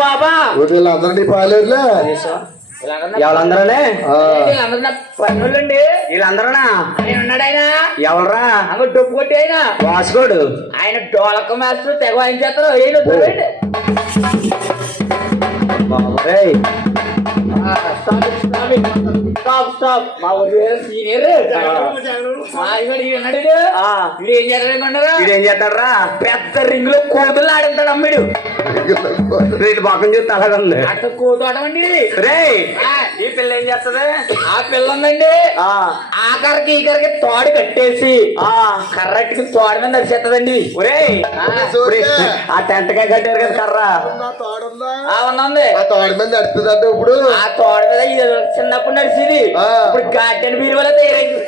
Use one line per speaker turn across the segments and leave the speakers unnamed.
బాబా.
వీళ్ళందరినీ పాలేరులే
ఎవరందరనే
పన్నులండి.
వీళ్ళందరనా?
ఆయన ఉన్నాడు ఆయన.
ఎవరా
అగో డబ్బు కొట్టి ఆయన.
వాసుకోడు
ఆయన డోలక మాస్టర్ తెగ వద్దండి
రేయ్
స్టాప్ స్టాప్. మా సీనియర్. ఏం
చేస్తాడరా?
పెద్ద రింగ్లో కోతులు ఆడుతాడు అమ్మాడు.
వీడి పక్కన చూస్తే అలాగే ఉంది.
అట్ట కోతు ఆడమండి
రే
ఆ,
ఈ పిల్ల ఏం చేస్తది?
ఆ పిల్ల ఉందండి.
ఆ.
ఆఖరికి ఈకరికి తోడు కట్టేసి
ఆ.
కర్రకి తోడు మీద నడిచేస్తుందండి
ఒరేయ్.
ఆ,
సూర్య,
ఆ టెంట్ కాయ కట్టారు కదా కర్ర.
తోడుందా?
ఆ ఉంది.
ఆ తోడు మీద నడుతుందంటే ఇప్పుడు
ఆ తోడ మీద ఇది చిన్నప్పుడు నడిచింది. ఇప్పుడు గార్డెన్ బీరు వల్ల తయారైంది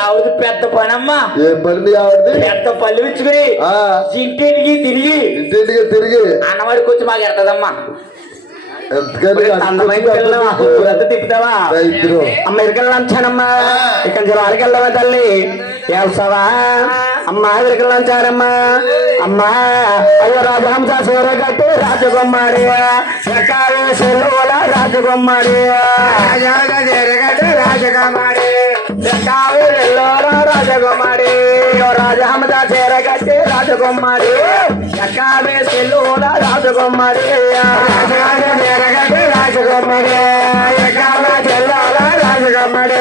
ఆవిడది? పెద్ద పనమ్మా.
ఏం పని మీ ఆవిడది?
పెద్ద పళ్ళు ఇచ్చుకుని
ఆ,
ఇంటింటికి తిరిగి
ఇంటింటికి తిరిగి.
అన్నవాడికి వచ్చి మాకు ఎడతదమ్మా.
అమ్మ ఇరికల్ లంచానమ్మా. ఇక్కడ వెళ్దామా తల్లి? ఏల్సావా అమ్మా ఇరికల్ లంచారమ్మా అమ్మా అయ్యో రాజహంస సూరగట్టి రాజకుమారి. సెలవుల రాజకుమారి. రాజగట్టి రాజకుమారి. రాజకుమారి. రాజహంస చీరగట్టి రాజకుమారి. ఎక్కాలి సెలవుల రాజకుమారి రాజగట్టి రాజకుమారి. ఎక్కాలి చెల్లాల రాజకుమారి.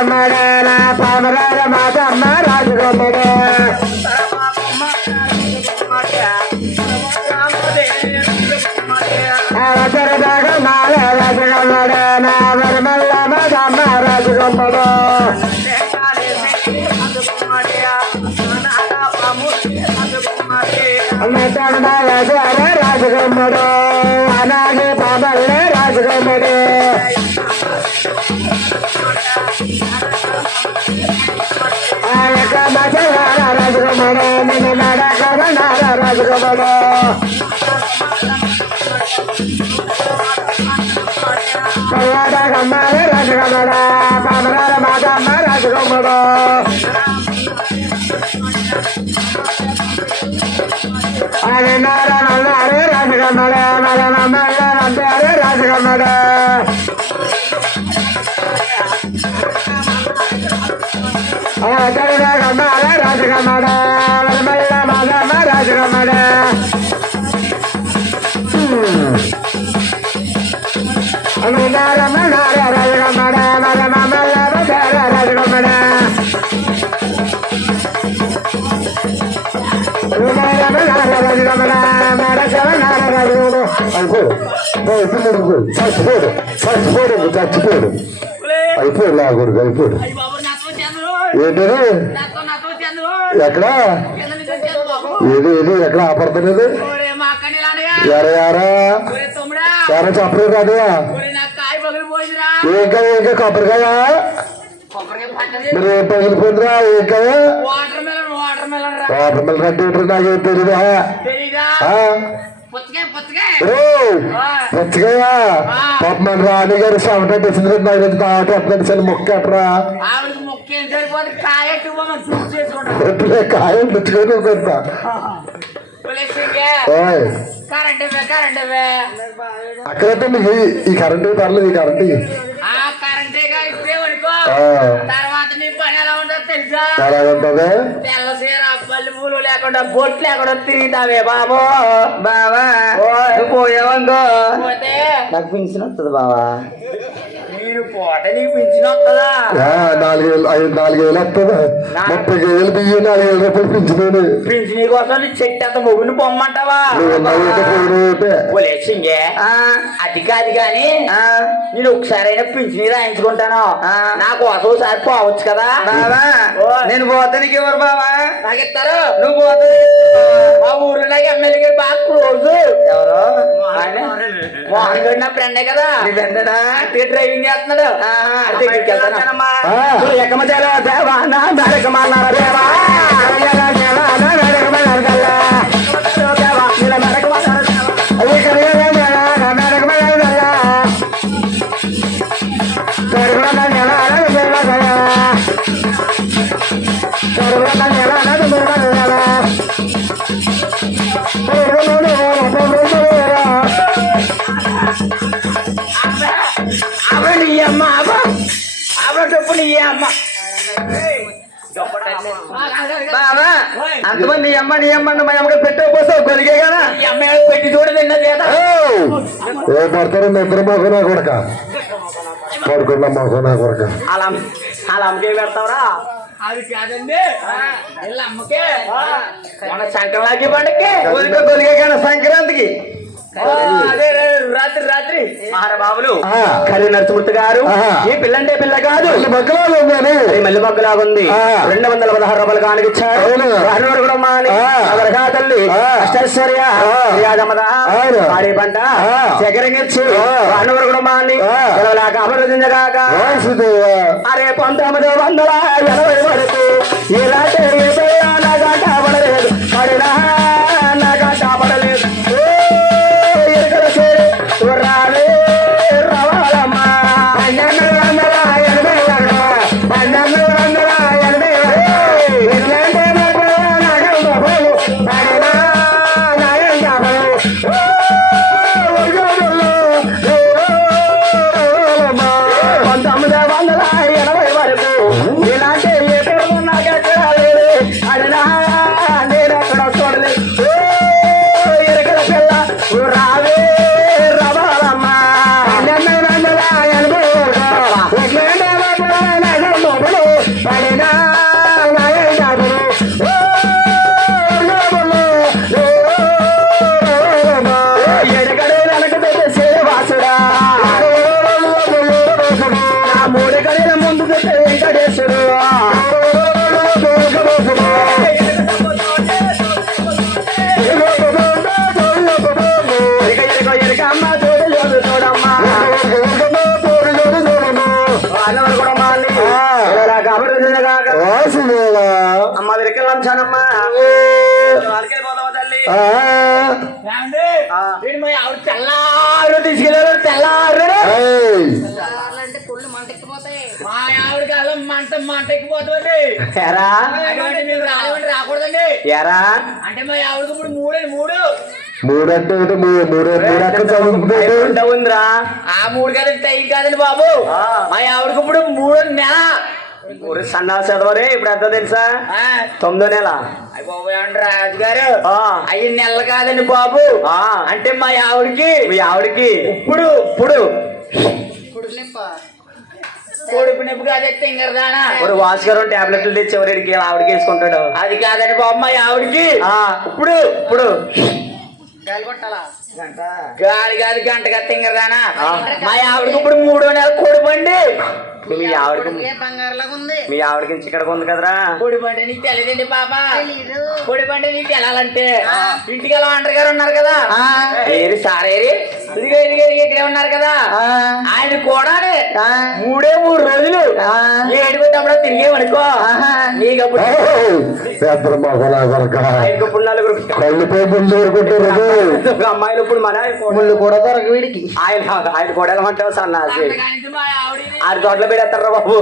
రాజకుమారి నా పామరాల మాతమ్మ రాజకుమారి రాజకుమారి రాజకుమారి నా వరమల్ల మాతమ్మ రాజకుమారి రాజకుమారుడు అలాగే పాపల్లే రాజకుమారుడు రాజకుమారుడు నిన్ను నడకమన్నార రాజకుమారుడు కమ్మాలి రాజకుమారుడు పాపరాల మాతమ్మ రాజకుమారుడు అరే నారాయణ రాజకమ్మడ మలనమ్మారే రాజకమ్మడ కమ్మాలే రాజకమ్మడ మల్ల మాదమ్మ రాజకమ్మడ నారమ్మ మలమ మల్ల రాజకమ్మడ చచ్చిపోడు చచ్చిపోడు చచ్చిపోడు అయిపోడు లాగూడు అయిపోడు
ఏంటది ఎక్కడ? ఏది ఏది ఎక్కడ ఆపడుతున్నది? ఎర ఎరా ఎర చెప్పలేదు
పగిలిపోయిందిరా
ఇంకా ఇంకా కొబ్బరికాయ? మరి ఏం పగిలిపోయిందిరా ఏంకాయ
వాటర్ మెలన్ వాటర్ మెలన్ రా.
వాటర్ మిల్ అంటే నాకేం తెలియదా
తెలీదా? పుచ్చకాయ
పాప మన రాణి గారు సెవెంటీ డిసెంబర్ నాకు తెలిసి తాట ఎప్పుడు సరే మొక్క
కాయ
ఎప్పుడే
కరెంట్ ఇవ్వే కరెంట్ ఇవ్వే.
అక్కడంటే మీకు ఈ- కరెంటు పర్లేదు ఈ కరెంటు.
తర్వాత నీ పని ఎలా ఉంటుందో తెలుసా?
ఎలా ఉంటది.
తెల్ల సీర పల్లి పూలు లేకుండా బొట్లు లేకుండా తిరుగుతావే బాబు.
బావా పోయావందో
పోతే
నాకు పింఛన్ వస్తుంది బావా.
నేను పోతే నీకు పింఛన్ వస్తుందా
ఆ, నాలుగు వేలు ఐదు నాలుగు వేలు వస్తుంది ముప్పై వేలు బియ్యం నాలుగు వేల రూపాయలు పింఛను
పింఛన్ కోసం చెట్టు అంత మొగుని పొమ్మంటావా? పోలేసింగే అది కాదు గాని నేను ఒకసారైనా పింఛన్ రాయించుకుంటాను? నా కోసం ఒకసారి పోవచ్చు కదా.
నేను పోతానికి ఎవరు బావా?
నాకు ఇస్తారు.
నువ్వు పోతానికి మా ఊర్లో నాకు ఎమ్మెల్యే గారు బాగా క్లోజ్.
ఎవరు?
మోహన్ గారు నా ఫ్రెండే కదా. డ్రైవింగ్ చేస్తున్నాడు అంటే ఇక్కడికి వెళ్తానమ్మా.
ఆ.
ఎక్కమచారా దేవా నా నరకమన్నారా దేవా దేవా, అంతమంది నీ అమ్మ నీ అమ్మ మా అమ్మకి పెట్టకపోతే గొలిగే కదా
ఈ అమ్మాయి పెట్టి చూడదు ఎన్నో చేత
ఏయ్! ఏ పడతారు నిద్ర మాకు నా కొడక? పడుకున్న మాకు నా కొడక.
అలా అలా అమ్మకే పెడతావురా? అది కాదండి. అమ్మకే. మన సంక్రాంతి పండుగకి?
గొలిగే కానీ సంక్రాంతికి?
రాత్రి రాత్రి. మహారాబాబులు
ఆ.
కరి నరసింహూర్తి గారు. ఈ పిల్లంటే పిల్ల కాదు. మల్లి బగ్గులాగా ఉంది. రెండు వందల పదహారు రూపాయలు. అదరగా తల్లి. అష్టైశ్వర్య. పంట. పిలవలేక అభివృద్ధించగాక
వాసుదేవా.
అరే పంతొమ్మిది వందల ఎనభై వరకు ఇలాంటి అమ్మ. దగ్గరికి లంచానమ్మా వాళ్ళకే పోదామా తల్లి?
ఆ,
వీడు మా ఆవిడ తెల్లారు తీసుకెళ్ళారు తెల్లారు
మంటెక్కిపోతాయి.
మా ఆవిడ కాలం మంట మంట ఎక్కిపోతుంది ఎరా
రాకూడదండి.
ఎరా?
అంటే మా ఆవిడకి ఇప్పుడు మూడు?
మూడు.
ఉందిరా. ఆ మూడు కాదండి టైం కాదండి బాబు. మా ఆవిడకి ఇప్పుడు మూడు నెల. ఊరి సన్నా చదవరే ఇప్పుడు ఎంత తెలుసా? తొమ్మిదో నెల. రాజు గారు ఐదు నెలలు కాదండి బాబు. అంటే మా ఆవిడకి. మీ ఆవిడకి. ఇప్పుడు. ఇప్పుడు.
పుడుకు నిప్ప
కొడుకు నొప్పి కాదే తింగరదానా ఒక వాస్కరం టాబ్లెట్లు తెచ్చి ఎవరికి ఆవిడకి వేసుకుంటాడు. అది కాదండి బాబు మా ఆవిడకి. ఇప్పుడు. ఇప్పుడు.
గాలి కొట్టాలా?
గాలి గాలి గంటగా తింగరదానా మా ఆవిడకి ఇప్పుడు మూడో నెల కొడుబండి మీ ఆవిడకి
పుడుకే బంగారులాగా ఉంది?
మీ ఆవిడకి ఇక్కడ ఉంది కదరా? పొడి పంట నీకు తెలియదండి పాపా.
తెలీదు.
పొడి పంట నీకు తెలాలంటే. ఇంటికి వెళ్ళి వంటరి గారు ఉన్నారు కదా. ఏరి సారేరి. ఇదిగో ఇదిగో ఇదిగో ఇక్కడే ఉన్నారు కదా. ఆయన కూడా మూడే మూడు రోజులు. ఇప్పుడు నలుగురు అమ్మాయిలు ఇప్పుడు మన
ముళ్ళు కూడా దొరక వీడికి.
ఆయన ఆయన కూడా ఏమంటావు సన్నాసి? ఆరు తోటలో పెడతారా బాబు?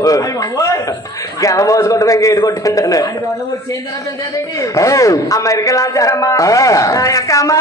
గెల మోసుకుంటే కొట్టింటాను.
వచ్చేంత పెద్దదేంటి
అమెరికా లాంచారమ్మా అమ్మ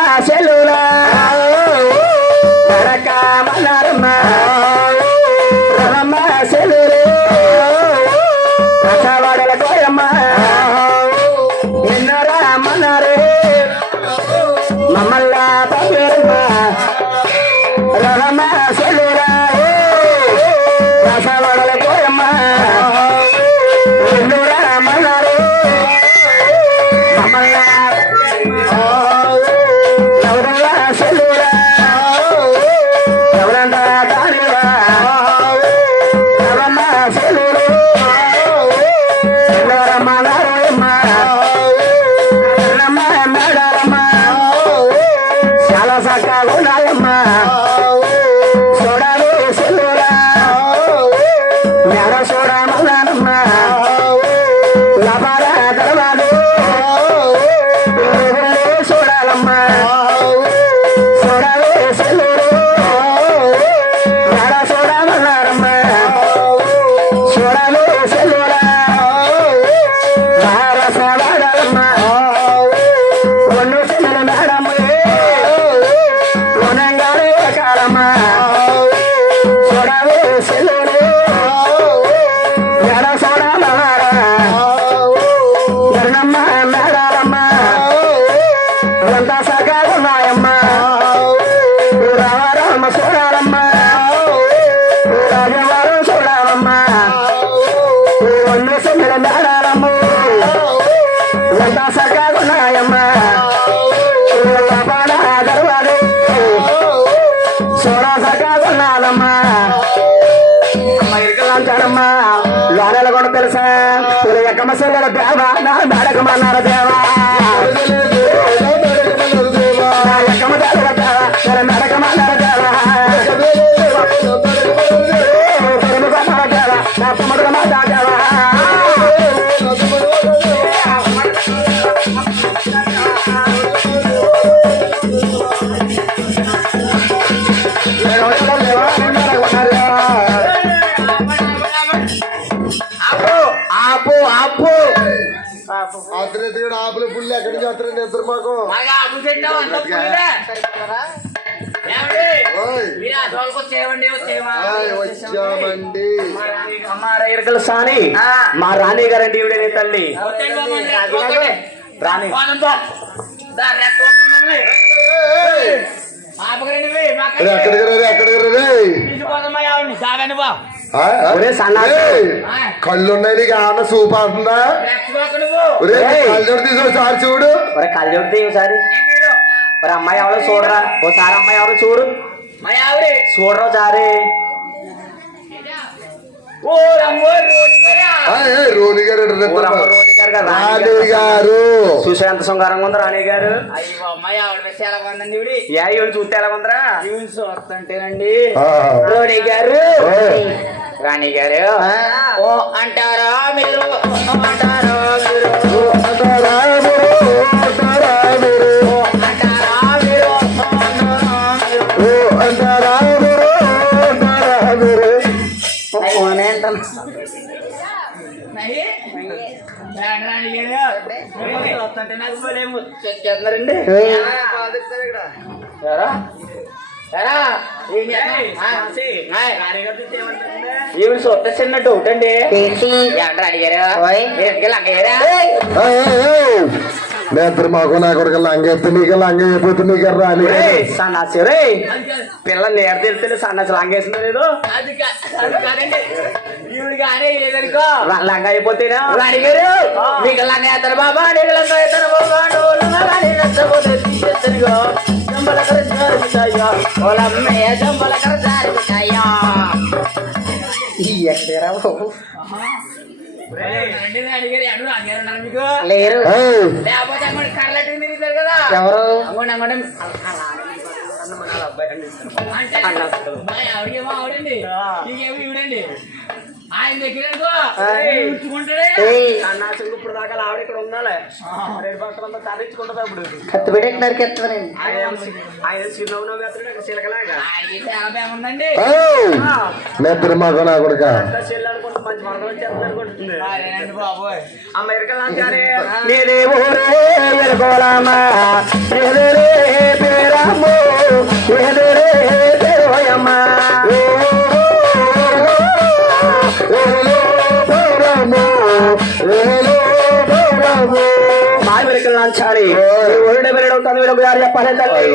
తెలుసా ఇప్పుడు ఎక్కమ్మ సెల్లెల దేవా నా
వచ్చేయమండి, వచ్చేయమా?
హాయ్, వచ్చామండి.
సాని మా రాణి గారండి ఈవిడే తల్లి. రాణి.
మాకు
ఎక్కడికి రే ఎక్కడికి రే
తీసుకుపోదమ్మా ఆవిడని. సాగండి బా.
ఒరే సన్నాసి.
కళ్ళు ఉన్నాయి నీకు ఆమె సూప్ అవుతుందా
రెక్క కొట్టు నువ్వు.
ఒరే నీ
ఏయ్.
కళ్ళు తీసుకొని సార్ చూడు
ఒరే కళ్ళు చూడితే ఒకసారి
ఏంటిదో?
ఒరే అమ్మాయి ఎవరో చూడరా ఓసారి అమ్మాయి ఎవరో చూడు. చూడరా
హాయ్, రోని గారు?
రోని రాణి గారు. చూసే ఎంత శృంగారంగా ఉందా రాణి గారు ఏ చూస్తే ఎలా ఉందరా
చూస్తుంటేనండి
ఆ.
రోణి గారు. రాణి గారు.
ఓ అంటారా మీరు? అంటారా మీరు?
అంటారా మీరు? అంటారా మీరు?
అంటారా మీరు? ఓ అంటారా మీరు?
మీరు?
నాకు.
ఈవిడ చూస్తే చిన్న డౌట్ అండి.
ఏంటి? అడిగారు?
ఏయ్, ఏయ్. నిద్ర మాకు నా కొడుకు లంగెత్తి నీకు లంగ అయిపోతే నీకు రాని
సన్నాసి రే పిల్ల నేర తెలితే సన్నాసి లాంగేసిందో లేదో? లంగా అయిపోతేనా?
అడిగారు మీకు లంగా బాబా నీకు లంగా బాబా జారి మిఠాయా. ఓలమ్మయ్య జంబలకర జారి మిఠాయా. రండి, అడిగారు ఎడు అడిగారు అన్నారు మీకు
లేరు
ఏయ్,
లేకపోతే అంగడి కర్లటి తిరుగుతారు కదా
ఎవరు
అంగడి ఆయన దగ్గర
సన్నాసి ఇప్పుడు దాకా ఆవిడ ఇక్కడ ఉండాలి. రెండు పక్కలంతా తరలించుకుంటుంది అప్పుడు.
కత్తి
ఆయన చిలకలాగా
ఉందండి
మాకు నా కొడుక.
చెల్లి అనుకుంటే మంచి వచ్చేస్తుంది అనుకుంటుంది.
బాబోయ్.
అమెరికా వీళ్ళకి గారు చెప్పాలి తల్లి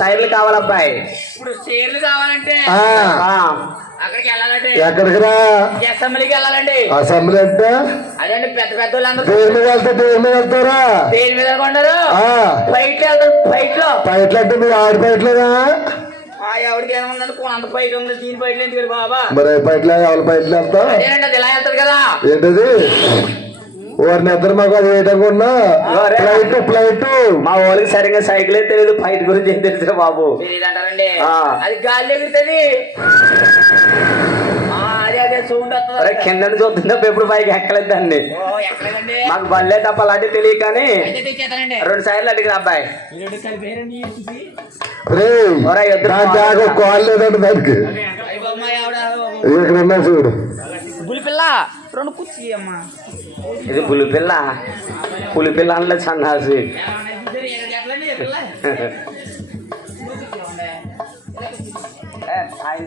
సైడ్లు కావాలబ్బాయి.
ఇప్పుడు చీరలు కావాలంటే అక్కడికి వెళ్ళాలండి.
ఎక్కడికి రా?
అసెంబ్లీకి వెళ్ళాలండి.
అసెంబ్లీ అంటే?
అదండి పెద్ద పెద్ద వాళ్ళందరూ
దేని మీద వెళ్తా దేని మీద వెళ్తారా?
దేని మీద బయట వెళ్తారు బయట లో
పైట్లు అంటే మీరు ఆడి పైట్లేదా
ఆ ఎవరికి ఏముందండి అంత బయట ఉంది దీని బయట ఎందుకు బాబా?
మరి పైట్లే ఎవరి పైట్లు వెళ్తావు?
అదేనండి అది ఇలా వెళ్తారు కదా.
ఏంటది? వారిని ఇద్దరు మాకు అది ఏంటనుకున్నా ఫ్లైట్ ఫ్లైట్.
మా ఊరికి సరిగ్గా సైకిలే తెలియదు ఫైట్ గురించి ఏం తెలుసు బాబు.
అది గాలి ఎగురుతుంది.
కింద చూస్తున్నప్పుడు ఎప్పుడు పైకి ఎక్కలేదండి. మాకు బల్లే తప్ప అలాంటి తెలియదు కానీ రెండు సైడ్లు అడిగిన అబ్బాయి.
కాల్ లేదంటే దానికి. ఇక్కడ చూడు.
బులిపిల్ల రెండు కుర్చీ అమ్మా
ఇది అనలే సన్నాసి
ఎక్కడ ఎట్లండి ఈ పిల్ల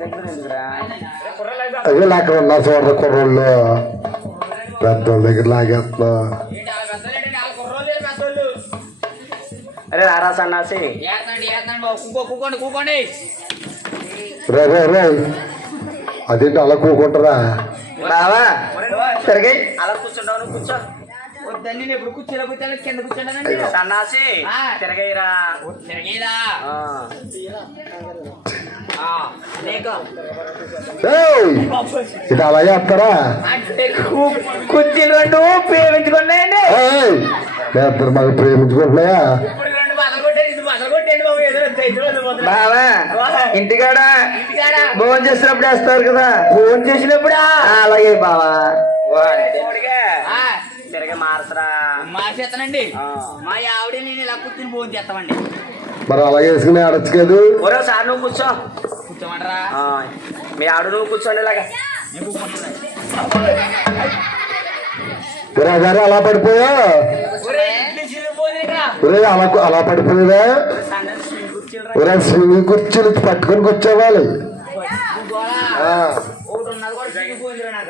దగ్గర ఎందుకురా
అదే అక్కడ ఉన్నా చూడరు కుర్రోళ్ళు పెద్దోళ్ళ దగ్గర లాగేస్తున్నా
అరే రారా సన్నాసి
కూకోండి కూకోండి
రే రే అదేంటి అలా కూకుంటారా
బావా తిరిగి అలా కూర్చుంటావు నువ్వు కూర్చో.
వద్దండి నేను ఎప్పుడు కూర్చోలే కూర్చోలే కింద కూర్చుంటానండి
సన్నాసి. తిరగైరా!
ఇది అలా చేస్తారా
కు- కుర్చీలు రెండు ప్రేమించుకున్నాయండి
ఇద్దరు మాకు ప్రేమించుకుంటున్నాయా
బావా ఇంటికాడ
ఇంటికాడ.
భోజనం చేసినప్పుడు వేస్తారు కదా.
ఫోన్ చేసినప్పుడా?
అలాగే బావా.
మార్చేస్తానండి. మా ఆవిడ నేను ఇలా కూర్చుని ఫోన్ చేస్తామండి.
మరి అలాగే వేసుకుని ఆడచ్చు కదా
ఒరే సార్ నువ్వు కూర్చో.
కూర్చోమంటారా?
ఆ, మీ ఆవిడ నువ్వు కూర్చోండి ఇలాగా.
గారు అలా పడిపోయా? అలా అలా పడిపోయేదా? ఒరే స్విమ్మింగ్ కుర్చీలు పట్టుకొని కూర్చోవాలి.